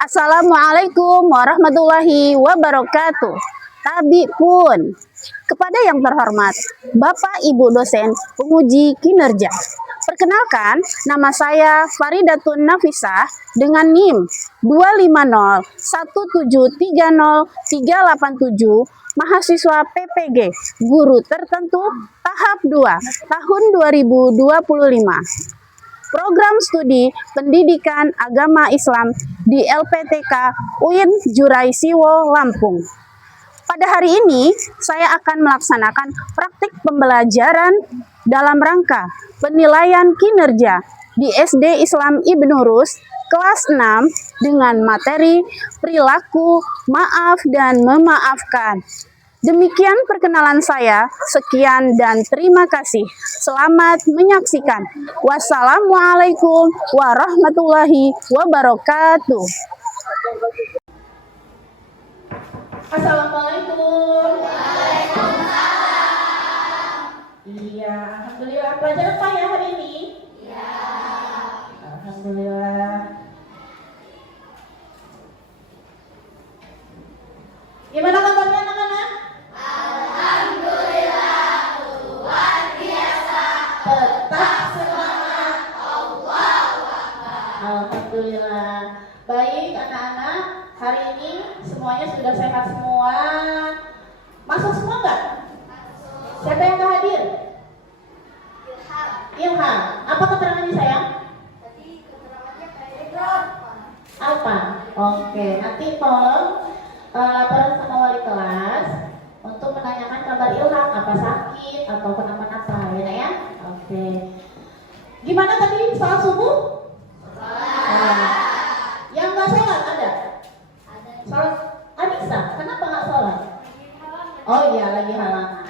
Assalamualaikum warahmatullahi wabarakatuh. Tabi pun. Kepada yang terhormat, Bapak Ibu dosen penguji kinerja. Perkenalkan, nama saya Faridatun Nafisah dengan NIM 250173037, mahasiswa PPG, guru tertentu tahap 2, tahun 2025. Program Studi Pendidikan Agama Islam di LPTK UIN Jurai Siwo, Lampung. Pada hari ini, saya akan melaksanakan praktik pembelajaran dalam rangka penilaian kinerja di SD Islam Ibnu Rus kelas 6 dengan materi perilaku maaf dan memaafkan. Demikian perkenalan saya. Sekian dan terima kasih. Selamat menyaksikan. Wassalamualaikum warahmatullahi wabarakatuh. Assalamualaikum. Iya, alhamdulillah. Pelajaran apa ya hari ini? Iya. Alhamdulillah. Gimana kabarnya anak-anak? Alhamdulillah, luar biasa. Tetap semangat. Allahu Akbar. Alhamdulillah. Baik anak-anak, hari ini semuanya sudah sehat semua. Masuk semua nggak? Siapa yang nggak hadir? Ilham. Apa keterangannya sayang? Tadi keterangannya kayak Apa? Oke, nanti tolong laporan sama wali kelas untuk menanyakan kabar Ilham, apa sakit atau kenapa-napa ya nak ya? Oke. Gimana tadi soal subuh? Yang nggak sholat ada? Sholat Anissa, kenapa nggak sholat? Oh iya, lagi halangan.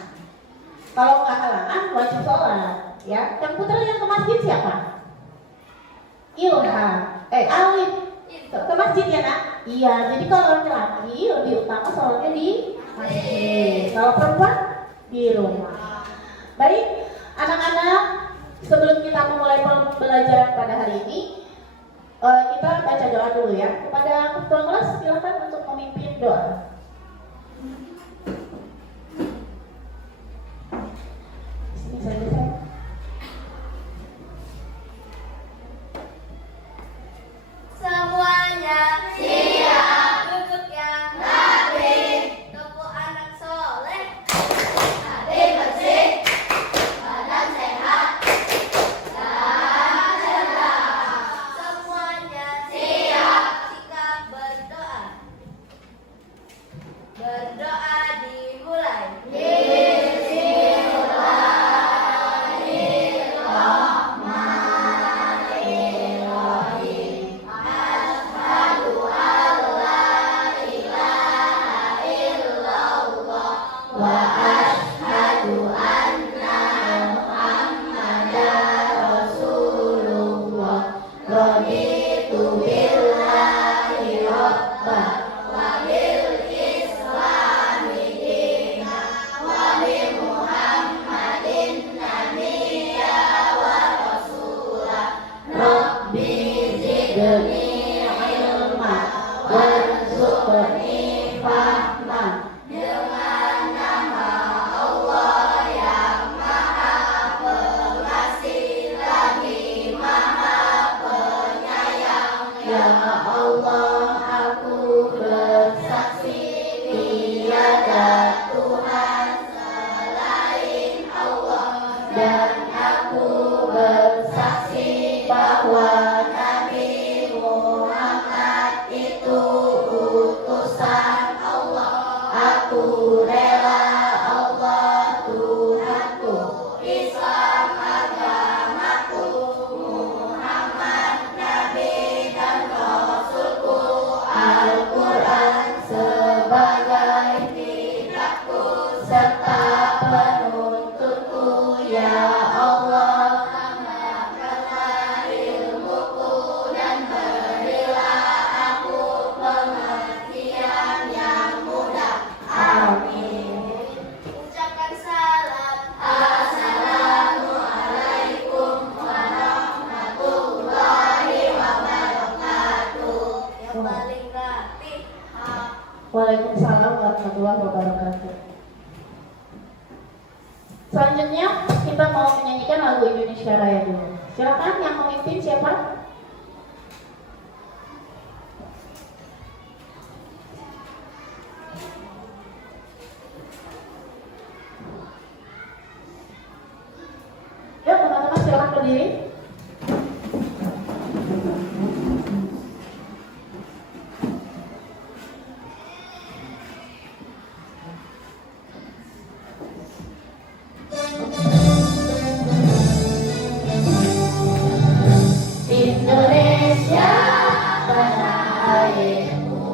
Kalau nggak halangan wajib sholat ya. Yang putra yang ke masjid siapa? Ilham. Alif. Ke masjid ya nak? Iya, jadi kalau laki-laki lebih utama sholatnya di masjid. Kalau perempuan di rumah. Baik, anak-anak, sebelum kita memulai pembelajaran pada hari ini, kita baca doa dulu ya. Kepada ketua kelas silakan untuk memimpin doa. Sini saja saya. Semuanya siap. Duduk yang rapi. Tepuk anak soleh. Hati bersih. Badan sehat. Dan cerdas. Semuanya siap. Sikap berdoa. Waalaikumsalam warahmatullahi wabarakatuh. Selanjutnya kita mau menyanyikan lagu Indonesia Raya dulu. Silakan yang memimpin siapa? Yuk teman-teman silakan berdiri. Indonesia tanah airku,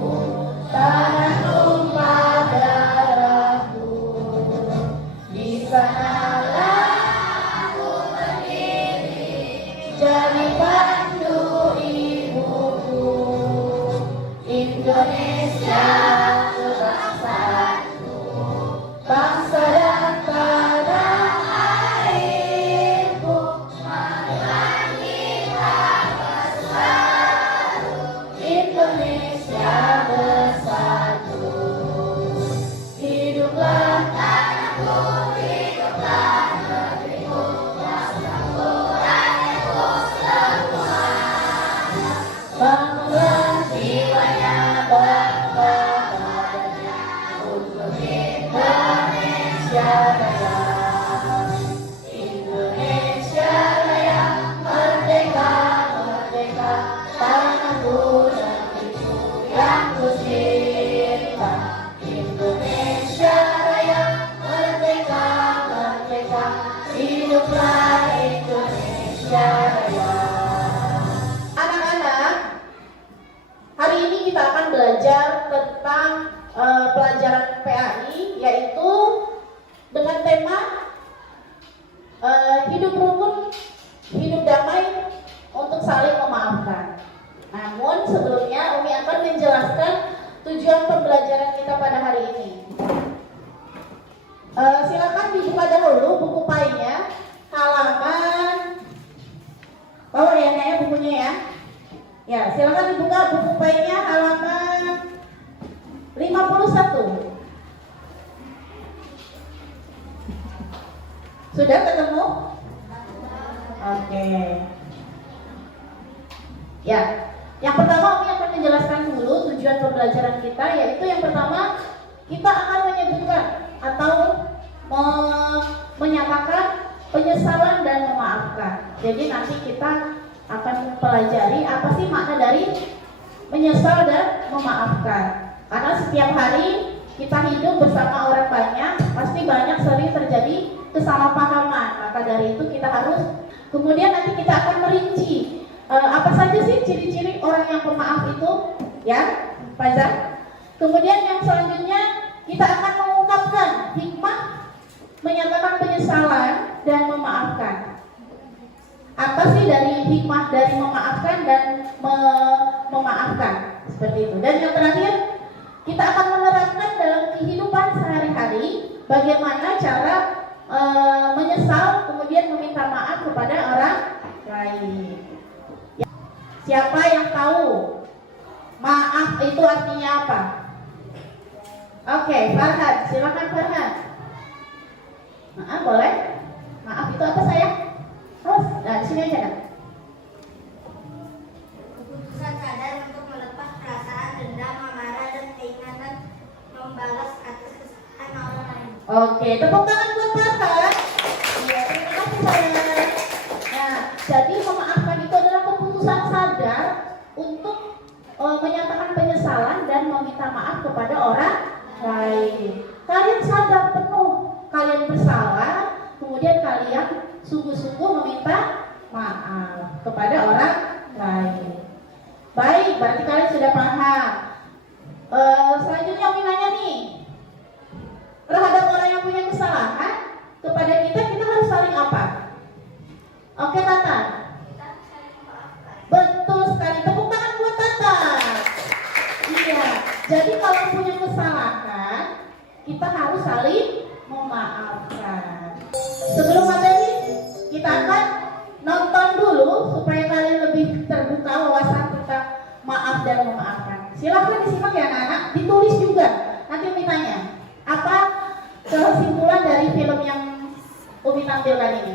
tanah tumpah darahku, di sanalah aku berdiri, jadi pandu ibuku. Indonesia kebangsaanku, bangsa dan tanah airku, marilah kita bersatu, Indonesia bersatu. Hiduplah tanahku, hiduplah negeriku, bangsaku, rakyatku semua. Bangunlah jiwanya, bangga badannya, untuk Indonesia Raya. Indonesia Raya, merdeka, merdeka, tanahku negeriku yang kucinta. Indonesia Raya, merdeka, merdeka, hiduplah Indonesia Raya. Anak-anak, hari ini kita akan belajar tentang pelajaran PAI, yaitu dengan tema hidup rukun, hidup damai untuk saling memaafkan. Namun sebelumnya Umi akan menjelaskan tujuan pembelajaran kita pada hari ini. Silakan dibuka dahulu buku PAI-nya, halaman bawa ya Naya bukunya ya. Ya, silakan dibuka buku PAI-nya halaman 51. Sudah ketemu? Oke. Ya, yang pertama Umi akan menjelaskan dulu tujuan pembelajaran kita, yaitu yang pertama kita akan menyebutkan atau menyatakan penyesalan dan memaafkan. Jadi nanti kita akan mempelajari apa sih makna dari menyesal dan memaafkan. Karena setiap hari kita hidup bersama orang banyak, pasti banyak sering terjadi kesalahpahaman. Maka dari itu kita harus, kemudian nanti kita akan merinci apa saja sih ciri-ciri orang yang pemaaf itu, ya, Faizal. Kemudian yang selanjutnya kita akan mengungkapkan hikmah menyatakan penyesalan dan memaafkan. Apa sih dari hikmah dari memaafkan dan memaafkan, seperti itu. Dan yang terakhir, kita akan menerapkan dalam kehidupan sehari-hari bagaimana cara menyesal kemudian meminta maaf kepada orang lain. Siapa yang tahu maaf itu artinya apa? Oke, Farhan, silakan Farhan. Maaf boleh? Maaf itu apa sayang? Terus, nah, sini aja kan? Keputusan sadar untuk melepas perasaan dendam, amarah, dan keinginan membalas atas kesalahan orang lain. Oke, tepuk tangan buat Farhan. Iya, terima kasih sayang. Nah, jadi memaafkan itu adalah keputusan sadar untuk menyatakan penyesalan dan meminta maaf kepada orang lain. Kalian sadar penuh kalian bersalah, kemudian kalian sungguh-sungguh meminta maaf kepada orang lain. Baik, berarti kalian sudah paham. Selanjutnya Umi nanya nih, terhadap orang yang punya kesalahan kepada kita harus saling apa? Oke Tata. Betul sekali, tepuk tangan buat Tata. Iya, jadi kalau punya kesalahan kita harus saling memaafkan. Sebelum materi, kita akan nonton dulu supaya kalian lebih terbuka wawasan tentang maaf dan memaafkan. Silahkan disimak ya anak-anak, ditulis juga. tampilkan ini.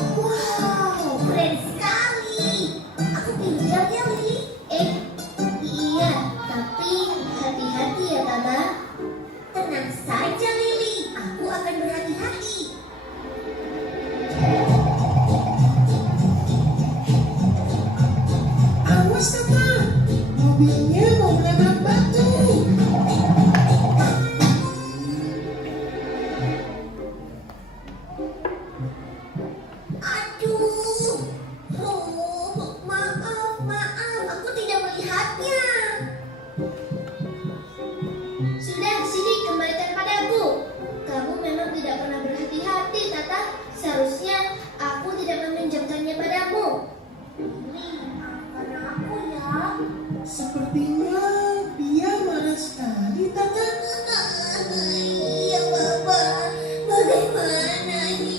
Wow, keren sekali. Aku pinjam ya, Lili. Iya, tapi hati-hati ya, Tata. Tenang saja, Lili. Aku akan berhati-hati. Awas Tata, mobilnya mau menabrak batu. Aduh. Oh, maaf. Aku tidak melihatnya. Sudah, sini kembalikan padaku. Kamu memang tidak pernah berhati-hati, Tata. Seharusnya aku tidak meminjamkannya padamu. Ini karena aku ya. Sepertinya dia marah sekali Tata. Iya, Bapak. Bagaimana ini?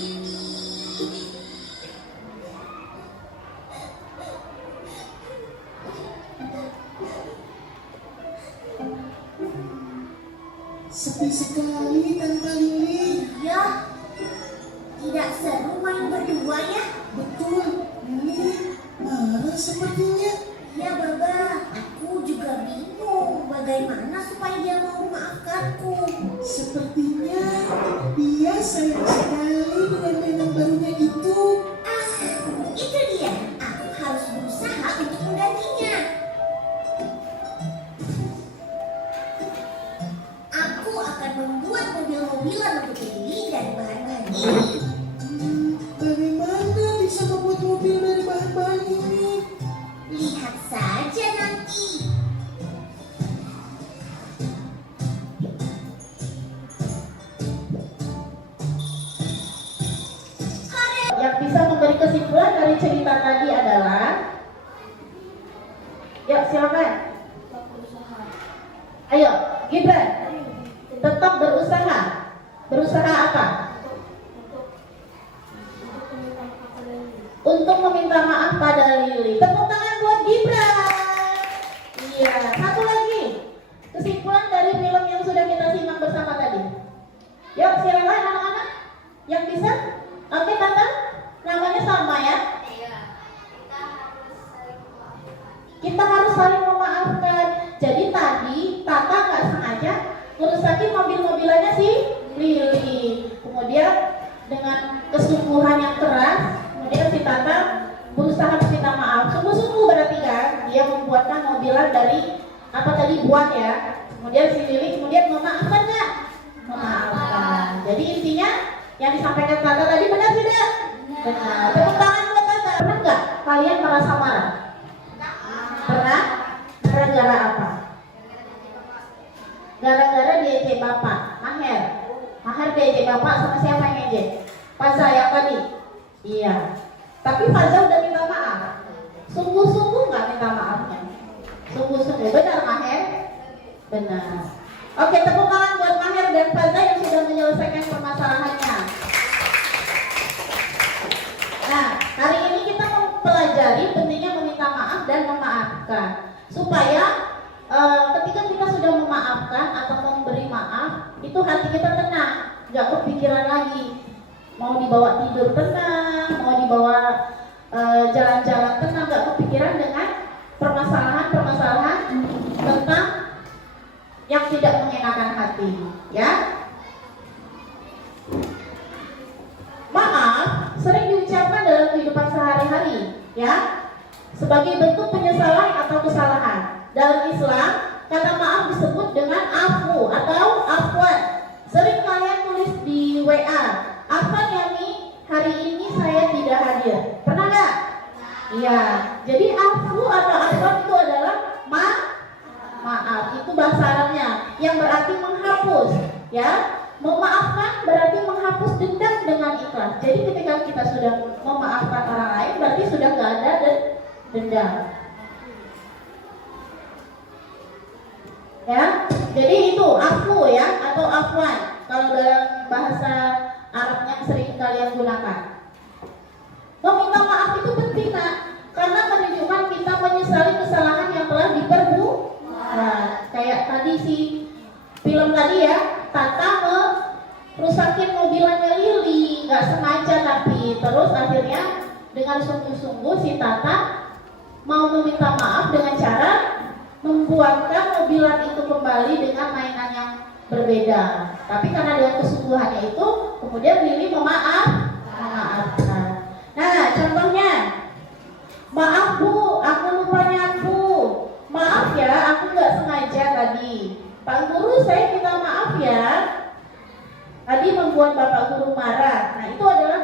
Sepi sekali tanpa Lili. Ya, tidak seru main berdua ya? Betul, Lili marah sepertinya. Ya, Baba. Aku juga bingung bagaimana supaya dia mau memaafkanku. Sepertinya dia sayang sekali dengan mainan barunya itu. Itu dia. Aku harus berusaha untuk menggantinya. Aku akan membuat mobil-mobilan untuk Lili dari bahan-bahan ini. Bagaimana bisa membuat mobil dari bahan-bahan ini? Lihat saja nanti. Yang bisa memberi kesimpulan dari cerita tadi adalah, ya silakan. Ayo, Gibran, tetap berusaha. Berusaha apa? Untuk meminta maaf pada Lili. Tepuk tangan buat Gibran. Iya, satu lagi. Kesimpulan dari film yang sudah kita simak bersama tadi. Yuk, silakan anak-anak. Yang bisa? Oke, Tata. Namanya sama ya. Kita harus saling memaafkan. Jadi tadi Tata nggak sengaja ngerusakin mobil-mobilannya si Lili. Kemudian dengan kesungguhan yang keras, kemudian si Tata berusaha meminta maaf. Sungguh-sungguh berarti kan dia membuatkan mobilan dari apa tadi buat ya. Kemudian si Lili kemudian memaafkan nggak? Memaafkan. Jadi intinya yang disampaikan Tata tadi benar tidak? Benar. Tepuk tangan buat Tata. Pernah nggak kalian merasa marah? Pernah? Gara-gara apa? Gara-gara diejek bapak, Maher. Maher diejek bapak sama siapa yang ngejek? Faza yang tadi? Iya. Tapi Faza udah minta maaf. Sungguh-sungguh nggak minta maafnya? Sungguh-sungguh. Benar Maher? Benar. Oke, tepuk tangan buat Maher dan Faza yang sudah menyelesaikan permasalahannya. Nah, hari ini kita mempelajari pentingnya meminta maaf dan memaafkan. Supaya ketika kita sudah memaafkan atau memberi maaf, itu hati kita tenang, nggak kepikiran lagi. Mau dibawa tidur tenang, mau dibawa jalan-jalan tenang, nggak kepikiran dengan permasalahan-permasalahan tentang yang tidak mengenakan hati, ya. Maaf sering diucapkan dalam kehidupan sehari-hari, ya, sebagai bentuk penyesalan atau kesalahan. Dalam Islam, kata maaf disebut dengan afu atau afwan. Sering kalian tulis di WA, afwan Yani, hari ini saya tidak hadir. Pernah nggak? Iya. Jadi afu atau afwan itu adalah maaf. Itu bahasa Arabnya yang berarti menghapus, ya. Memaafkan berarti menghapus dendam dengan ikhlas. Jadi ketika kita sudah memaafkan orang lain, berarti sudah nggak ada dendam. Ya, jadi itu afu ya atau afwan. kalau dalam bahasa Arabnya sering kalian gunakan? Meminta maaf itu penting, Nak, karena menunjukkan kita menyesali kesalahan yang telah diperbuat. Kayak tadi si film tadi ya, Tata merusakin mobilannya Lili, nggak sengaja tapi terus akhirnya dengan sungguh-sungguh si Tata mau meminta maaf dengan cara membuatkan mobilan itu kembali dengan mainan yang berbeda. Tapi karena dengan kesungguhannya itu, kemudian Lili memaafkan. Nah, contohnya, maaf Bu, aku lupa nyapu. Maaf ya, aku nggak sengaja tadi. Pak Guru, saya minta maaf ya. Tadi membuat Bapak Guru marah. Nah, itu adalah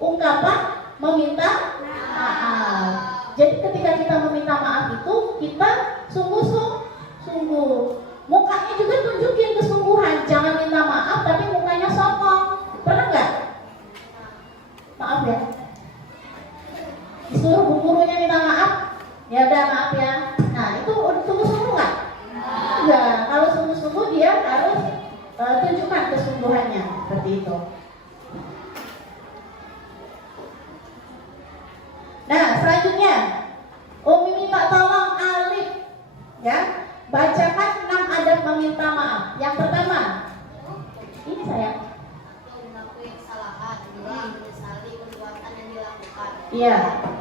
ungkapan meminta maaf. Jadi ketika kita meminta maaf itu, kita sungguh-sungguh. Mukanya juga tunjukin kesungguhan. Jangan minta maaf tapi mukanya songong. Pernah nggak? Maaf ya. Disuruh bu gurunya minta maaf, ya udah maaf ya. Nah, itu sungguh-sungguh nggak? Enggak. Kalau sungguh-sungguh dia harus tunjukkan kesungguhannya seperti itu. Nah, selanjutnya Umi minta tolong Alif ya, bacakan 6 adab meminta maaf. Yang pertama, ini saya. Mengakui kesalahan, dua menyesali perbuatan yang dilakukan. Iya.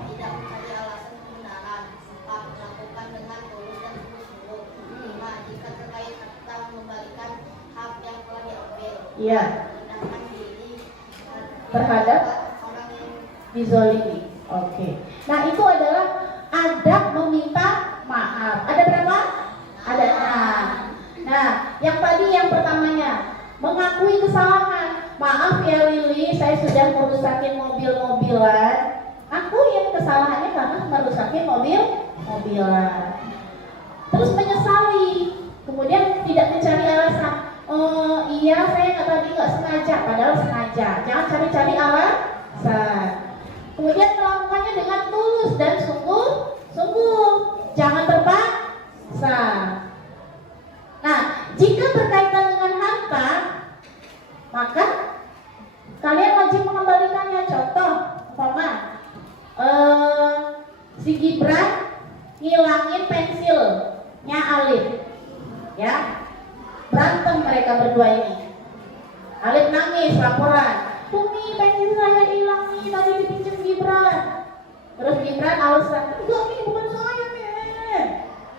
Tidak mencari alasan kebenaran, empat melakukan dengan tulus dan sungguh-sungguh. Lima, jika terkait harta mengembalikan hak yang telah diambil. Iya. Merendahkan diri Terhadap orang yang dizolimi. Oke. Nah, itu adalah adab meminta maaf. Ada berapa? Ada 6. Nah, yang tadi yang pertamanya mengakui kesalahan. Maaf ya Lili, saya sudah merusakin mobil-mobilan. Akuin kesalahannya karena merusakin mobil-mobilan. Terus menyesali. Kemudian tidak mencari alasan. Oh iya, saya tadi nggak sengaja, padahal sengaja. Jangan cari-cari alasan. Kemudian melakukannya dengan tulus dan sungguh-sungguh. Jangan terpaksa. Nah, jika berkaitan dengan harta, maka kalian wajib mengembalikannya. Contoh, umpama si Gibran ngilangin pensilnya Alif, ya, berantem mereka berdua ini. Alif nangis laporan, Umi pensil saya hilang nih, tadi dipinjam Gibran. Terus Gibran alasan, enggak, ini bukan saya nih.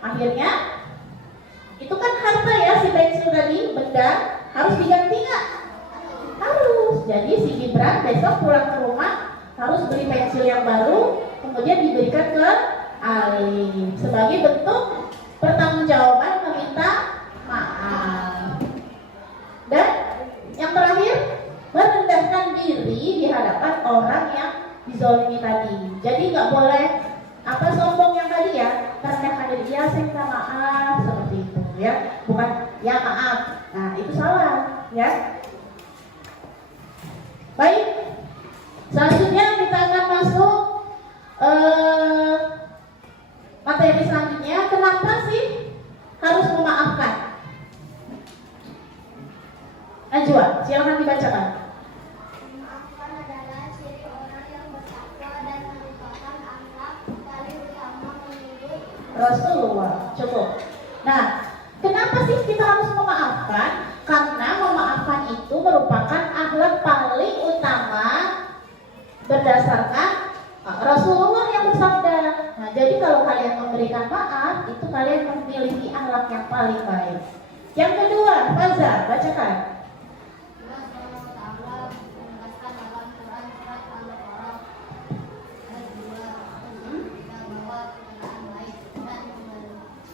Akhirnya itu kan harta ya, si pensil tadi, benda, harus diganti nggak? Harus. Jadi si Gibran besok pulang ke rumah harus beli pensil yang baru, kemudian diberikan ke Alif sebagai bentuk pertanggungjawaban meminta maaf. Dan yang terakhir, merendahkan diri di hadapan orang yang dizolimi tadi. Jadi nggak boleh apa sombong yang tadi ya, merendahkan diri, ya saya minta maaf, seperti itu ya, bukan ya maaf. Nah, itu salah ya. Baik, selanjutnya kita akan masuk materi selanjutnya. Kenapa sih harus memaafkan? Najwa, silakan dibacakan. Memaafkan adalah ciri orang yang bertakwa dan merupakan akhlak paling utama menurut Rasulullah. Cukup. Nah, kenapa sih kita harus memaafkan? Karena memaafkan itu merupakan akhlak paling utama berdasarkan Rasulullah yang bersabda. Nah, jadi kalau kalian memberikan maaf, itu kalian memiliki akhlak yang paling baik. Yang kedua, Faza, bacakan. Allah Ta'ala menegaskan dalam Quran surat Al-Baqarah ayat 2 kita bahwa perkataan baik dan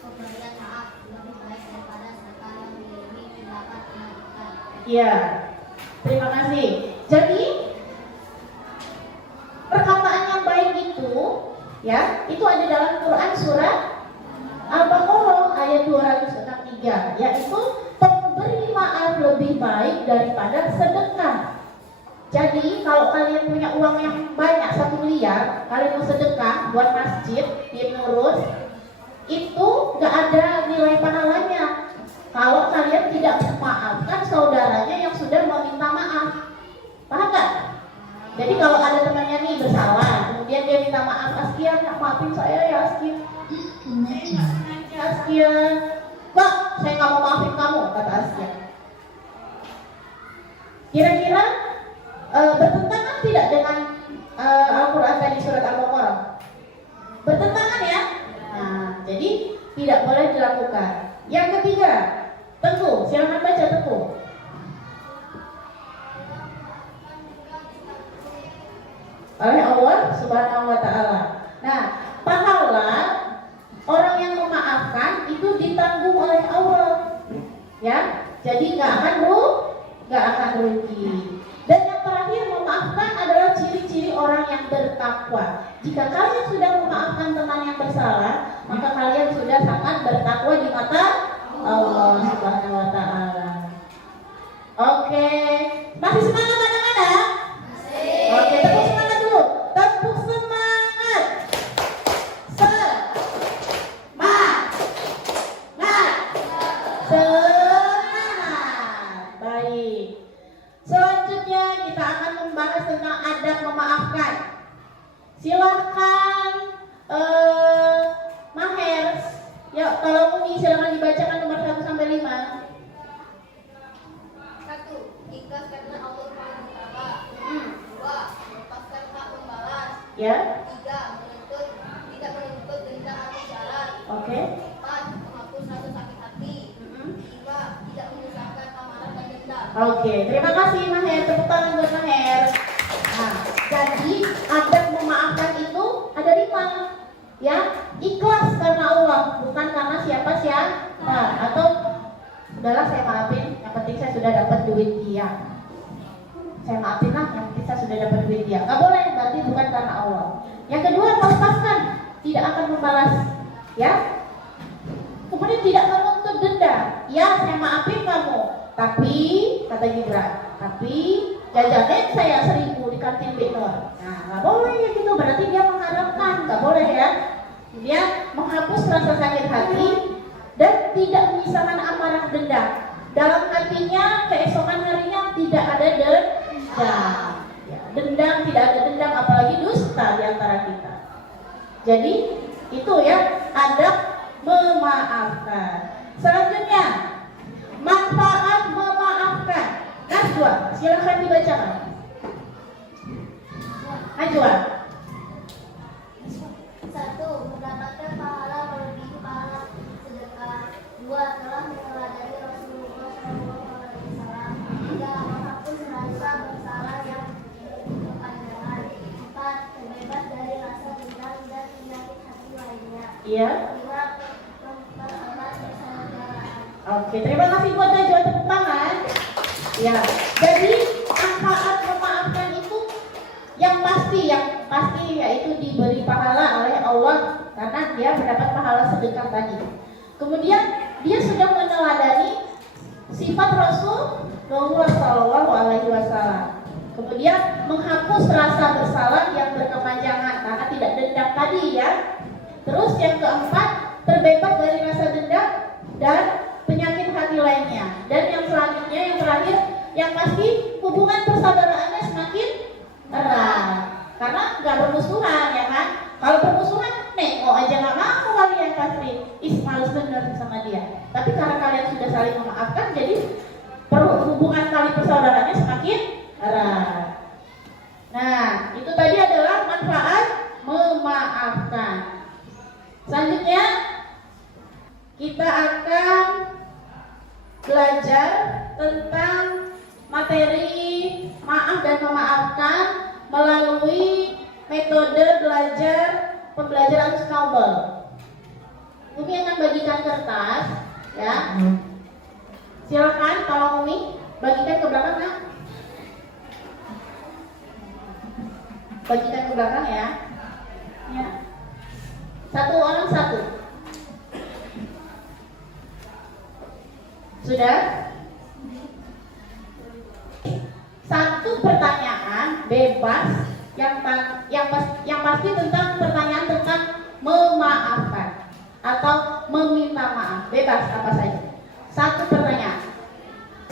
pemberian maaf lebih baik daripada sedekah yang diiringi tindakan kenafikan. Iya, terima kasih. Jadi perkataan yang baik itu, ya, itu ada dalam Quran surat Al-Baqarah ayat 263, yaitu pemberi maaf lebih baik daripada sedekah. Jadi kalau kalian punya uang yang banyak 1 miliar, kalian mau sedekah buat masjid, tim nurus, itu nggak ada nilai pahalanya kalau kalian tidak memaafkan saudaranya yang sudah Jadi kalau ada temannya nih bersalah, kemudian dia minta maaf, Askia, maafin saya ya Askia. Askia, Kak, saya nggak mau maafin kamu, kata Askia. Kira-kira bertentangan tidak dengan Al-Quran tadi surat Al-Baqarah? Bertentangan ya? Nah, jadi tidak boleh dilakukan. Yang ketiga, Teguh, silakan baca Teguh. Oleh Allah Subhanahu wa Ta'ala. Nah, pahala orang yang memaafkan itu ditanggung oleh Allah, ya. Jadi nggak akan rugi. Dan yang terakhir, memaafkan adalah ciri-ciri orang yang bertakwa. Jika kalian sudah memaafkan teman yang bersalah, maka kalian sudah sangat bertakwa di mata Allah Subhanahu wa Ta'ala. Oke, masih semangat anak-anak? Oke, tepuk semangat dulu. Tepuk semangat. Semangat. Baik. Selanjutnya kita akan membahas tentang adab memaafkan. Silahkan Maher. Ya, kalau Umi silakan dibacakan nomor 1 sampai 5. 1. Ikhlas karena Allah Subhanahu wa Ta'ala. 2. Melepaskan hak membalas. Ya. 3. Tidak menuntut denda atau syarat. Oke. 4. Menghapus rasa sakit hati. 5. Tidak menyusahkan amarah dan dendam. Oke, terima kasih Maher. Tepuk tangan buat Maher. Nah, jadi adab memaafkan itu ada 5. Ya, ikhlas karena Allah, bukan karena siapa. Atau udahlah saya maafin, yang penting saya sudah dapat duit dia. Saya maafin lah, yang penting saya sudah dapat duit dia. Nggak boleh, berarti bukan karena Allah. Yang kedua, melepaskan, tidak akan membalas. Ya. Kemudian tidak menuntut denda. Ya, saya maafin kamu. Tapi, kata Gibran, tapi jajanin saya 1.000 di kantin Bik Nur. Nah, nggak boleh ya gitu, berarti dia mengharapkan, nggak boleh ya. Dia menghapus rasa sakit hati dan tidak menyisakan amarah dendam. Dalam hatinya, keesokan harinya tidak ada dendam. Ya, dendam, tidak ada dendam, apalagi dusta di antara kita. Jadi, itu ya, adab memaafkan. Selanjutnya, manfaat memaafkan. Najwa, silakan dibacakan. Najwa. 1. Mendapatkan pahala melebihi pahala sedekah. 2. Telah meneladani Rasulullah SAW. 3. Menghapus rasa bersalah yang berkepanjangan. 4. Terbebas dari rasa dendam dan penyakit hati lainnya. Iya. 5. Mempererat persaudaraan. Oke, terima kasih buat Najwa, tepuk tangan. Ya, jadi manfaat memaafkan itu yang pasti yaitu diberi pahala oleh Allah karena dia mendapat pahala sedekah tadi. Kemudian dia sudah meneladani sifat Rasulullah Shallallahu Alaihi Wasallam. Kemudian menghapus rasa bersalah yang berkepanjangan karena tidak dendam tadi ya. Terus yang keempat, terbebas dari rasa dendam dan penyakit hati lainnya. Dan yang selanjutnya, yang terakhir, yang pasti hubungan persaudaraannya semakin erat. Karena nggak bermusuhan ya kan. Kalau bermusuhan, nengok aja nggak mau kalian kasih. Males bener sama dia. Tapi karena kalian sudah saling memaafkan, jadi hubungan kali persaudaraannya semakin erat. Nah, itu tadi adalah manfaat memaafkan. Selanjutnya, kita akan belajar tentang materi maaf dan memaafkan melalui metode belajar pembelajaran Snowball. Umi akan bagikan kertas, ya. Silakan kalau Umi bagikan ke belakang, Nak. Bagikan ke belakang ya. Ya. Satu orang satu. Sudah? Satu pertanyaan bebas yang pasti tentang pertanyaan tentang memaafkan atau meminta maaf, bebas apa saja. Satu pertanyaan.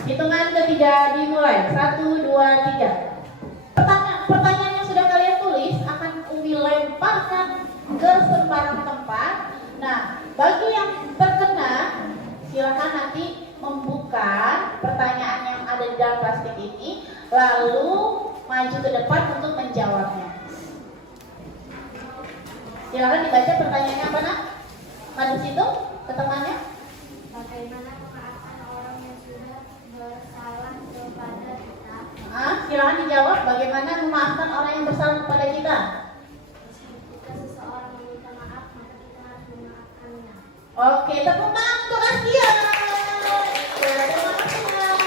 Hitungan ketiga dimulai. 1, 2, 3. Pertanyaan lalu maju ke depan untuk menjawabnya. Silakan dibaca pertanyaannya apa, Nak? Pada situ ke temannya. Bagaimana memaafkan orang yang sudah bersalah kepada kita? Silakan dijawab, bagaimana memaafkan orang yang bersalah kepada kita? Jika seseorang meminta maaf, maka kita harus memaafkannya. Oke, tepuk tangan untuk Asia. Ya, terima kasih, Nak.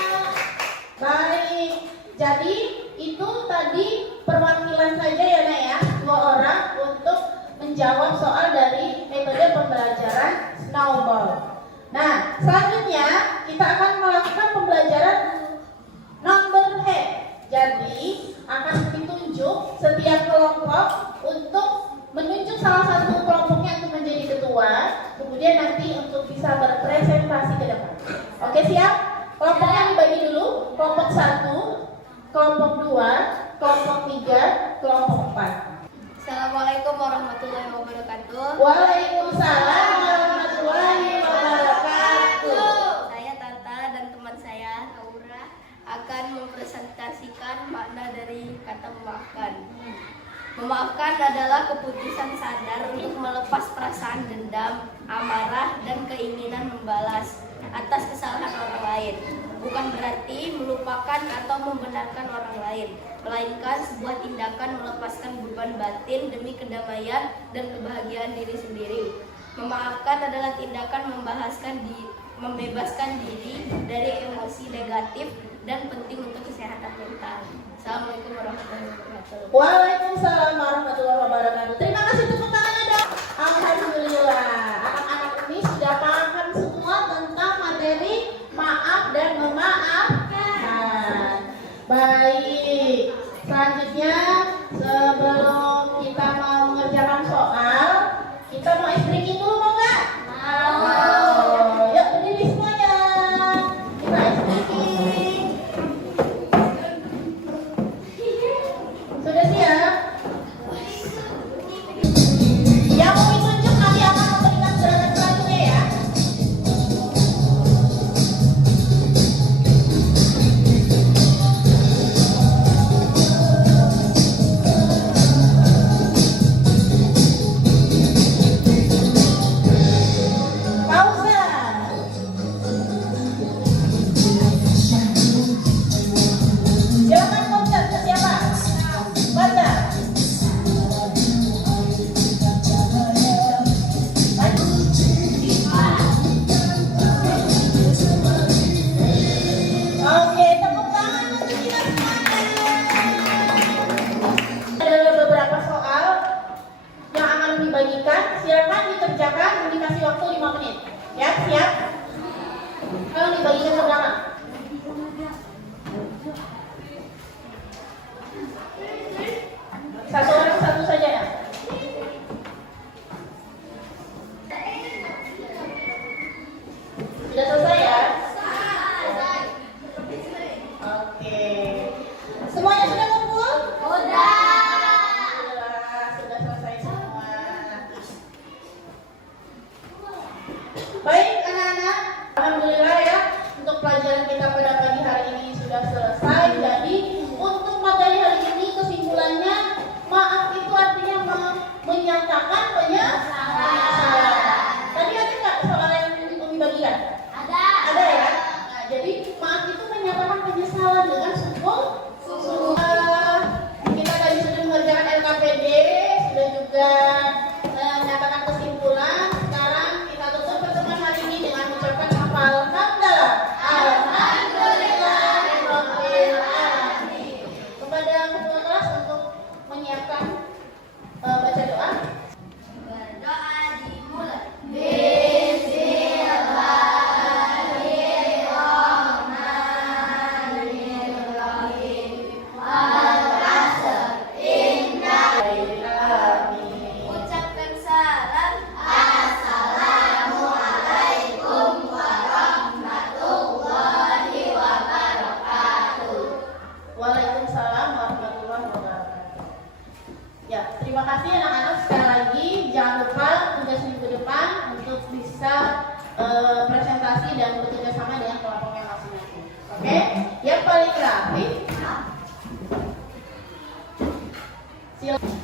Baik, jadi itu tadi perwakilan saja ya, Nak ya, 2 orang untuk menjawab soal dari metode pembelajaran Snowball. Nah, selanjutnya kita akan melakukan pembelajaran number head. Jadi akan ditunjuk setiap kelompok untuk menunjuk salah satu kelompoknya untuk menjadi ketua, kemudian nanti untuk bisa berpresentasi ke depan. Oke, siap? Kelompoknya dibagi dulu, kelompok 1, kelompok 2, kelompok 3, kelompok 4. Assalamualaikum warahmatullahi wabarakatuh. Waalaikumsalam warahmatullahi wabarakatuh. Saya Tata dan teman saya Aura akan mempresentasikan makna dari kata memaafkan. Memaafkan adalah keputusan sadar untuk melepas perasaan dendam, amarah, dan keinginan membalas atas kesalahan orang lain. Bukan berarti melupakan atau membenarkan orang lain, melainkan sebuah tindakan melepaskan beban batin demi kedamaian dan kebahagiaan diri sendiri. Memaafkan adalah tindakan membebaskan diri dari emosi negatif dan penting untuk kesehatan mental. Assalamualaikum warahmatullahi wabarakatuh. Waalaikumsalam warahmatullahi wabarakatuh. Terima kasih tepuk tangannya dong. Alhamdulillah, anak-anak ini sudah paham semua tentang materi maaf dan memaafkan. Baik, selanjutnya sebelum kita mau mengerjakan soal, kita mau ice breaking dulu, mau nggak? Mau. Yuk berdiri semuanya. Kita ice breaking. Sudah siap? Yang mau ditunjuk nanti akan memberikan gerakan selanjutnya ya. Pausa. Silakan konsen ke siapa? Baca. Oke, tepuk tangan untuk kita semuanya. Ada beberapa soal yang akan dibagikan. Silakan dikerjakan, dikasih waktu 5 menit. Ya, siap? Kalau dibagikan ke belakang. Satu orang satu saja ya. Sudah selesai ya? Oke. Semuanya sudah kumpul? Sudah. Sudah selesai semua. Baik anak-anak, alhamdulillah ya, untuk pelajaran kita pada pagi hari ini sudah selesai. Jadi untuk materi hari ini kesimpulannya, maaf itu artinya menyatakan penyesalan. Tadi ada nggak soal yang Umi bagikan? Ada ya? Nah, jadi maaf itu menyatakan penyesalan dengan sungguh. Kita tadi sudah mengerjakan LKPD, sudah juga menyatakan kesimpulan. Sekarang kita tutup pertemuan hari ini dengan mengucapkan alhamdulillah. Alhamdulillah. Kepada ketua kelas untuk menyiapkan baca doa. Berdoa dimulai. Ucapkan salam. Assalamualaikum warahmatullahi wabarakatuh. Waalaikumsalam warahmatullahi wabarakatuh. Ya, terima kasih anak-anak sekali lagi. Jangan lupa tugas minggu depan untuk bisa presentasi dan bekerja sama dengan kelompoknya masing-masing. Oke? Yang paling rapi Sil-